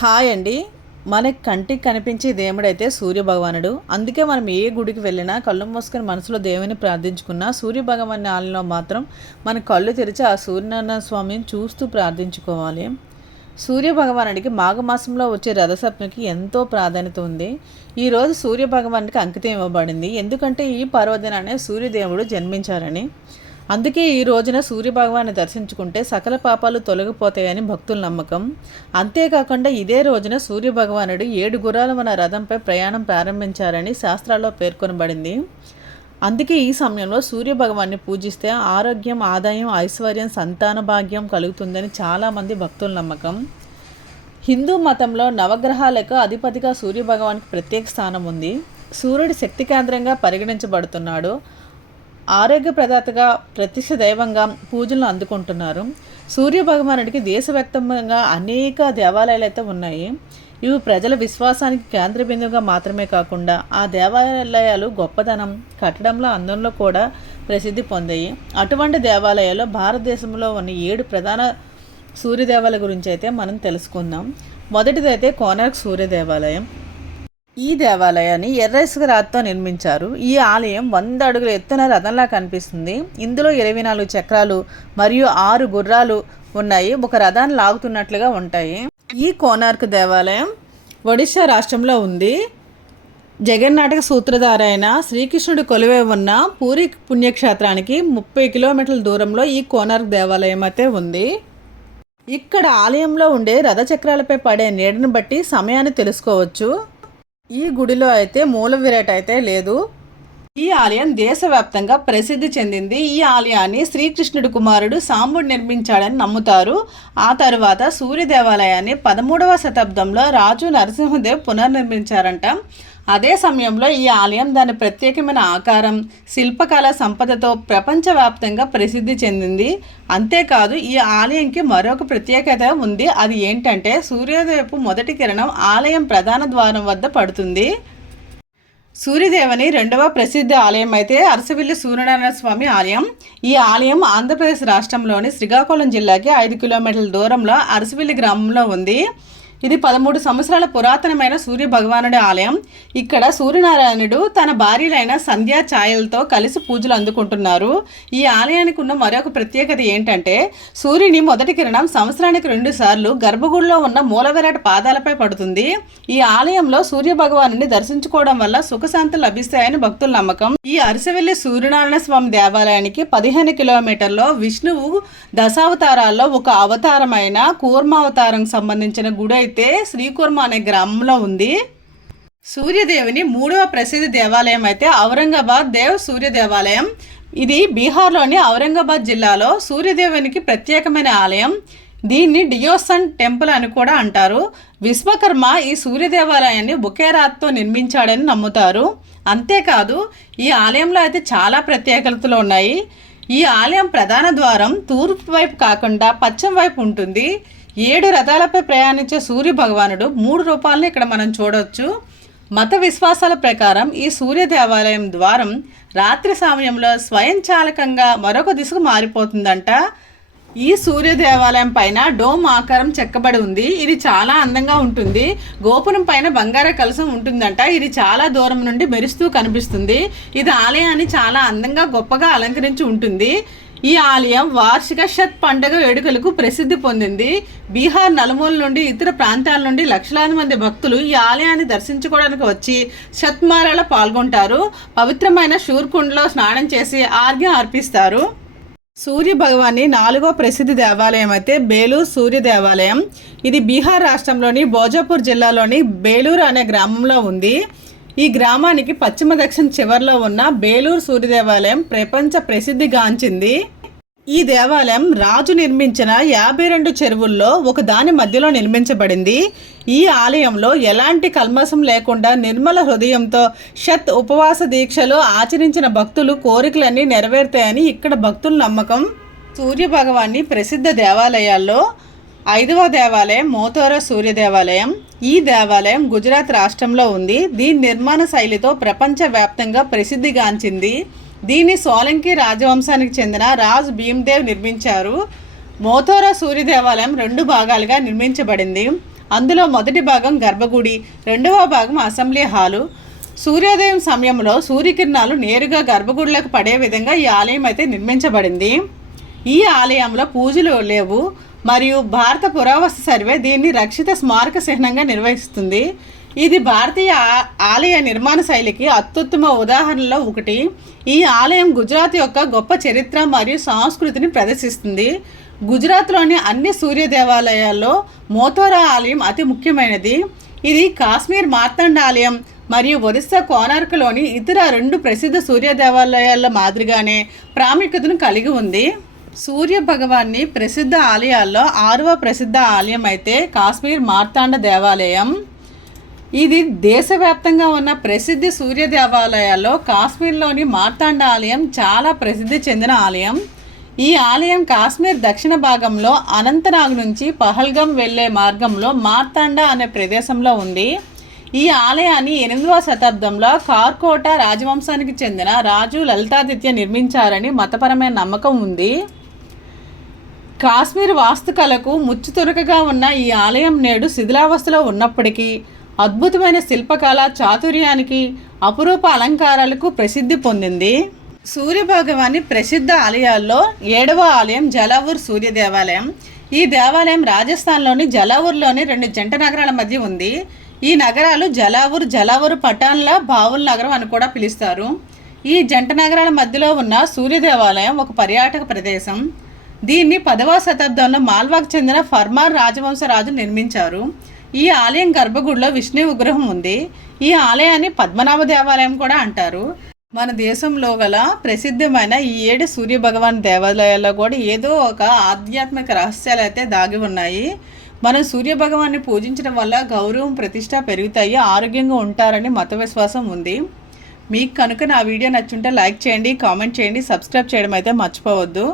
Hi అండి. మనకి కంటికి కనిపించే దేవుడైతే సూర్య భగవానుడు అందుకే మనం ఏ గుడికి వెళ్ళినా కళ్ళు మూసుకొని మనసులో దేవుని ప్రార్థించుకున్నా సూర్యభగవాన్ ఆలయంలో మాత్రం మన కళ్ళు తెరిచి ఆ సూర్యనారాయణ స్వామిని చూస్తూ ప్రార్థించుకోవాలి. సూర్య భగవానుడికి మాఘమాసంలో వచ్చే రథసప్తమికి ఎంతో ప్రాధాన్యత ఉంది. ఈరోజు సూర్యభగవానుడికి అంకితం ఇవ్వబడింది. ఎందుకంటే ఈ పర్వదినానే సూర్యదేవుడు జన్మించారని. అందుకే ఈ రోజున సూర్యభగవాన్ని దర్శించుకుంటే సకల పాపాలు తొలగిపోతాయని భక్తుల నమ్మకం. అంతేకాకుండా ఇదే రోజున సూర్యభగవానుడు ఏడు గుర్రాల మన రథంపై ప్రయాణం ప్రారంభించారని శాస్త్రాల్లో పేర్కొనబడింది. అందుకే ఈ సమయంలో సూర్యభగవాన్ని పూజిస్తే ఆరోగ్యం ఆదాయం ఐశ్వర్యం సంతాన భాగ్యం కలుగుతుందని చాలామంది భక్తుల నమ్మకం. హిందూ మతంలో నవగ్రహాలకు అధిపతిగా సూర్యభగవానికి ప్రత్యేక స్థానం ఉంది. సూర్యుడు శక్తి కేంద్రంగా పరిగణించబడుతున్నాడు. ఆరోగ్య ప్రదాతగా ప్రత్యక్ష దైవంగా పూజలను అందుకుంటున్నారు. సూర్య భగవానుడికి దేశవ్యాప్తంగా అనేక దేవాలయాలు అయితే ఉన్నాయి. ఇవి ప్రజల విశ్వాసానికి కేంద్ర బిందువుగా మాత్రమే కాకుండా ఆ దేవాలయాలు గొప్పదనం కట్టడంలో అందంలో కూడా ప్రసిద్ధి పొందాయి. అటువంటి దేవాలయాలు భారతదేశంలో ఉన్న ఏడు ప్రధాన సూర్య గురించి అయితే మనం తెలుసుకుందాం. మొదటిదైతే కోనార్క్ సూర్య దేవాలయం ఈ దేవాలయాన్ని ఎర్ర ఇసుక రాతితో నిర్మించారు. ఈ ఆలయం వంద అడుగుల ఎత్తున రథంలా కనిపిస్తుంది. ఇందులో ఇరవై నాలుగు చక్రాలు మరియు ఆరు గుర్రాలు ఉన్నాయి. ఒక రథాన్ని లాగుతున్నట్లుగా ఉంటాయి. ఈ కోనార్క్ దేవాలయం ఒడిశా రాష్ట్రంలో ఉంది. జగన్నాటక సూత్రధార అయిన శ్రీకృష్ణుడు కొలువై ఉన్న పూరి పుణ్యక్షేత్రానికి ముప్పై కిలోమీటర్ల దూరంలో ఈ కోనార్క్ దేవాలయం అయితే ఉంది. ఇక్కడ ఆలయంలో ఉండే రథచక్రాలపై పడే నీడను బట్టి సమయాన్ని తెలుసుకోవచ్చు. ఈ గుడిలో అయితే మూల విరాట్ అయితే లేదు. ఈ ఆలయం దేశవ్యాప్తంగా ప్రసిద్ధి చెందింది. ఈ ఆలయాన్ని శ్రీకృష్ణుడి కుమారుడు సాంబుడు నిర్మించాడని నమ్ముతారు. ఆ తరువాత సూర్య దేవాలయాన్ని పదమూడవ శతాబ్దంలో రాజు నరసింహదేవ్ పునర్నిర్మించారంట. అదే సమయంలో ఈ ఆలయం దాని ప్రత్యేకమైన ఆకారం శిల్పకళ సంపదతో ప్రపంచవ్యాప్తంగా ప్రసిద్ధి చెందింది. అంతేకాదు ఈ ఆలయంకి మరొక ప్రత్యేకత ఉంది. అది ఏంటంటే సూర్యోదయపు మొదటి కిరణం ఆలయం ప్రధాన ద్వారం వద్ద పడుతుంది. సూర్యదేవని రెండవ ప్రసిద్ధ ఆలయం అయితే అరసవిల్లి సూర్యనారాయణ స్వామి ఆలయం. ఈ ఆలయం ఆంధ్రప్రదేశ్ రాష్ట్రంలోని శ్రీకాకుళం జిల్లాకి ఐదు కిలోమీటర్ల దూరంలో అరసవిల్లి గ్రామంలో ఉంది. ఇది పదమూడు సంవత్సరాల పురాతనమైన సూర్య భగవానుడి ఆలయం. ఇక్కడ సూర్యనారాయణుడు తన భార్యలైన సంధ్యా ఛాయలతో కలిసి పూజలు అందుకుంటున్నారు. ఈ ఆలయానికి ఉన్న మరొక ప్రత్యేకత ఏంటంటే సూర్యుని మొదటి కిరణం సంవత్సరానికి రెండు సార్లు గర్భగుడిలో ఉన్న మూలవిరాట్ పాదాలపై పడుతుంది. ఈ ఆలయంలో సూర్య భగవానుడిని దర్శించుకోవడం వల్ల సుఖశాంతి లభిస్తాయని భక్తుల నమ్మకం. ఈ అరిసెవెల్లి సూర్యనారాయణ స్వామి దేవాలయానికి పదిహేను కిలోమీటర్లో విష్ణువు దశావతారాల్లో ఒక అవతారమైన కూర్మావతారం సంబంధించిన గుడి అయితే శ్రీకుర్మ అనే గ్రామంలో ఉంది సూర్యదేవిని మూడవ ప్రసిద్ధ దేవాలయం అయితే ఔరంగాబాద్ దేవ్ సూర్య దేవాలయం ఇది బీహార్లోని ఔరంగాబాద్ జిల్లాలో సూర్యదేవునికి ప్రత్యేకమైన ఆలయం. దీన్ని డియోసన్ టెంపుల్ అని కూడా అంటారు. విశ్వకర్మ ఈ సూర్య దేవాలయాన్ని ఒకే రాతితో నిర్మించాడని నమ్ముతారు. అంతేకాదు ఈ ఆలయంలో అయితే చాలా ప్రత్యేకతలు ఉన్నాయి. ఈ ఆలయం ప్రధాన ద్వారం తూర్పు వైపు కాకుండా పశ్చిమ వైపు ఉంటుంది. ఏడు రథాలపై ప్రయాణించే సూర్య భగవానుడు మూడు రూపాలను ఇక్కడ మనం చూడవచ్చు మత విశ్వాసాల ప్రకారం ఈ సూర్య దేవాలయం ద్వారం రాత్రి సమయంలో స్వయంచాలకంగా మరొక దిశకు మారిపోతుందంట. ఈ సూర్య దేవాలయం పైన డోమ్ ఆకారం చెక్కబడి ఉంది. ఇది చాలా అందంగా ఉంటుంది. గోపురం పైన బంగార కలసం ఉంటుందంట. ఇది చాలా దూరం నుండి మెరుస్తూ కనిపిస్తుంది. ఇది ఆలయాన్ని చాలా అందంగా గొప్పగా అలంకరించి ఉంటుంది. ఈ ఆలయం వార్షిక షత్ పండుగ వేడుకలకు ప్రసిద్ధి పొందింది. బీహార్ నలుమూల నుండి ఇతర ప్రాంతాల నుండి లక్షలాది మంది భక్తులు ఈ ఆలయాన్ని దర్శించుకోవడానికి వచ్చి షత్మాలలో పాల్గొంటారు. పవిత్రమైన షూర్కుండ్లో స్నానం చేసి ఆర్ఘ్యం అర్పిస్తారు. సూర్య భగవాన్ని నాలుగో ప్రసిద్ధి దేవాలయం అయితే బేలూరు సూర్య దేవాలయం. ఇది బీహార్ రాష్ట్రంలోని భోజపూర్ జిల్లాలోని బేలూరు అనే గ్రామంలో ఉంది. ఈ గ్రామానికి పశ్చిమ దక్షిణ చివరిలో ఉన్న బేలూరు సూర్య దేవాలయం ప్రపంచ ప్రసిద్ధిగాంచింది. ఈ దేవాలయం రాజు నిర్మించిన యాభై రెండు చెరువుల్లో ఒక దాని మధ్యలో నిర్మించబడింది. ఈ ఆలయంలో ఎలాంటి కల్మసం లేకుండా నిర్మల హృదయంతో షత్ ఉపవాస దీక్షలు ఆచరించిన భక్తులు కోరికలన్నీ నెరవేరుతాయని ఇక్కడ భక్తుల నమ్మకం. సూర్య భగవాన్ని ప్రసిద్ధ దేవాలయాల్లో ఐదవ దేవాలయం మోతోర సూర్య దేవాలయం ఈ దేవాలయం గుజరాత్ రాష్ట్రంలో ఉంది. దీని నిర్మాణ శైలితో ప్రపంచవ్యాప్తంగా ప్రసిద్ధిగాంచింది. దీన్ని సోలంకి రాజవంశానికి చెందిన రాజ్ భీమ్దేవ్ నిర్మించారు. మోతోరా సూర్య దేవాలయం రెండు భాగాలుగా నిర్మించబడింది. అందులో మొదటి భాగం గర్భగుడి రెండవ భాగం అసెంబ్లీ హాలు. సూర్యోదయం సమయంలో సూర్యకిరణాలు నేరుగా గర్భగుడిలోకి పడే విధంగా ఈ ఆలయం అయితే నిర్మించబడింది. ఈ ఆలయంలో పూజలు లేవు. మరియు భారత పురావస్తు సర్వే దీన్ని రక్షిత స్మారక చిహ్నంగా నిర్వహిస్తుంది. ఇది భారతీయ ఆలయ నిర్మాణ శైలికి అత్యుత్తమ ఉదాహరణలో ఒకటి. ఈ ఆలయం గుజరాత్ యొక్క గొప్ప చరిత్ర మరియు సంస్కృతిని ప్రదర్శిస్తుంది. గుజరాత్లోని అన్ని సూర్య దేవాలయాల్లో మోతోరా ఆలయం అతి ముఖ్యమైనది. ఇది కాశ్మీర్ మార్తండ ఆలయం మరియు ఒరిస్సా కోనార్క్లోని ఇతర రెండు ప్రసిద్ధ సూర్య దేవాలయాల మాదిరిగానే ప్రాముఖ్యతను కలిగి ఉంది. సూర్య భగవాన్ని ప్రసిద్ధ ఆలయాల్లో ఆరవ ప్రసిద్ధ ఆలయం అయితే కాశ్మీర్ మార్తాండ దేవాలయం. ఇది దేశవ్యాప్తంగా ఉన్న ప్రసిద్ధ సూర్య దేవాలయాల్లో కాశ్మీర్లోని మార్తాండ ఆలయం చాలా ప్రసిద్ధి చెందిన ఆలయం. ఈ ఆలయం కాశ్మీర్ దక్షిణ భాగంలో అనంతనాగ్ నుంచి పహల్గం వెళ్ళే మార్గంలో మార్తాండ అనే ప్రదేశంలో ఉంది. ఈ ఆలయాన్ని ఎనిమిదవ శతాబ్దంలో కార్కోట రాజవంశానికి చెందిన రాజు లలితాదిత్య నిర్మించారని మతపరమైన నమ్మకం ఉంది. కాశ్మీర్ వాస్తుకళకు ముచ్చుతురకగా ఉన్న ఈ ఆలయం నేడు శిథిలావస్థలో ఉన్నప్పటికీ అద్భుతమైన శిల్పకళ చాతుర్యానికి అపురూప అలంకారాలకు ప్రసిద్ధి పొందింది. సూర్యభగవాని ప్రసిద్ధ ఆలయాల్లో ఏడవ ఆలయం జలావూర్ సూర్య దేవాలయం. ఈ దేవాలయం రాజస్థాన్లోని జలావూర్లోని రెండు జంట నగరాల మధ్య ఉంది. ఈ నగరాలు జలావూర్ జలావూర్ పటాన్ల బావుల్ నగరం అని కూడా పిలుస్తారు. ఈ జంట నగరాల మధ్యలో ఉన్న సూర్య దేవాలయం ఒక పర్యాటక ప్రదేశం. దీన్ని పదవ శతాబ్దంలో మాల్వాకు చెందిన ఫర్మార్ రాజవంశ రాజు నిర్మించారు. ఈ ఆలయం గర్భగుడిలో విష్ణు విగ్రహం ఉంది. ఈ ఆలయాన్ని పద్మనాభ దేవాలయం కూడా అంటారు. మన దేశంలో గల ప్రసిద్ధమైన ఈ ఏడు సూర్య భగవాన్ దేవాలయాల్లో కూడా ఏదో ఒక ఆధ్యాత్మిక రహస్యాలు అయితే దాగి ఉన్నాయి. మనం సూర్య భగవాన్ని పూజించడం వల్ల గౌరవం ప్రతిష్ట పెరుగుతాయి ఆరోగ్యంగా ఉంటారని మత విశ్వాసం ఉంది. మీకు కనుక నా వీడియో నచ్చుంటే లైక్ చేయండి కామెంట్ చేయండి సబ్స్క్రైబ్ చేయడం అయితే మర్చిపోవద్దు.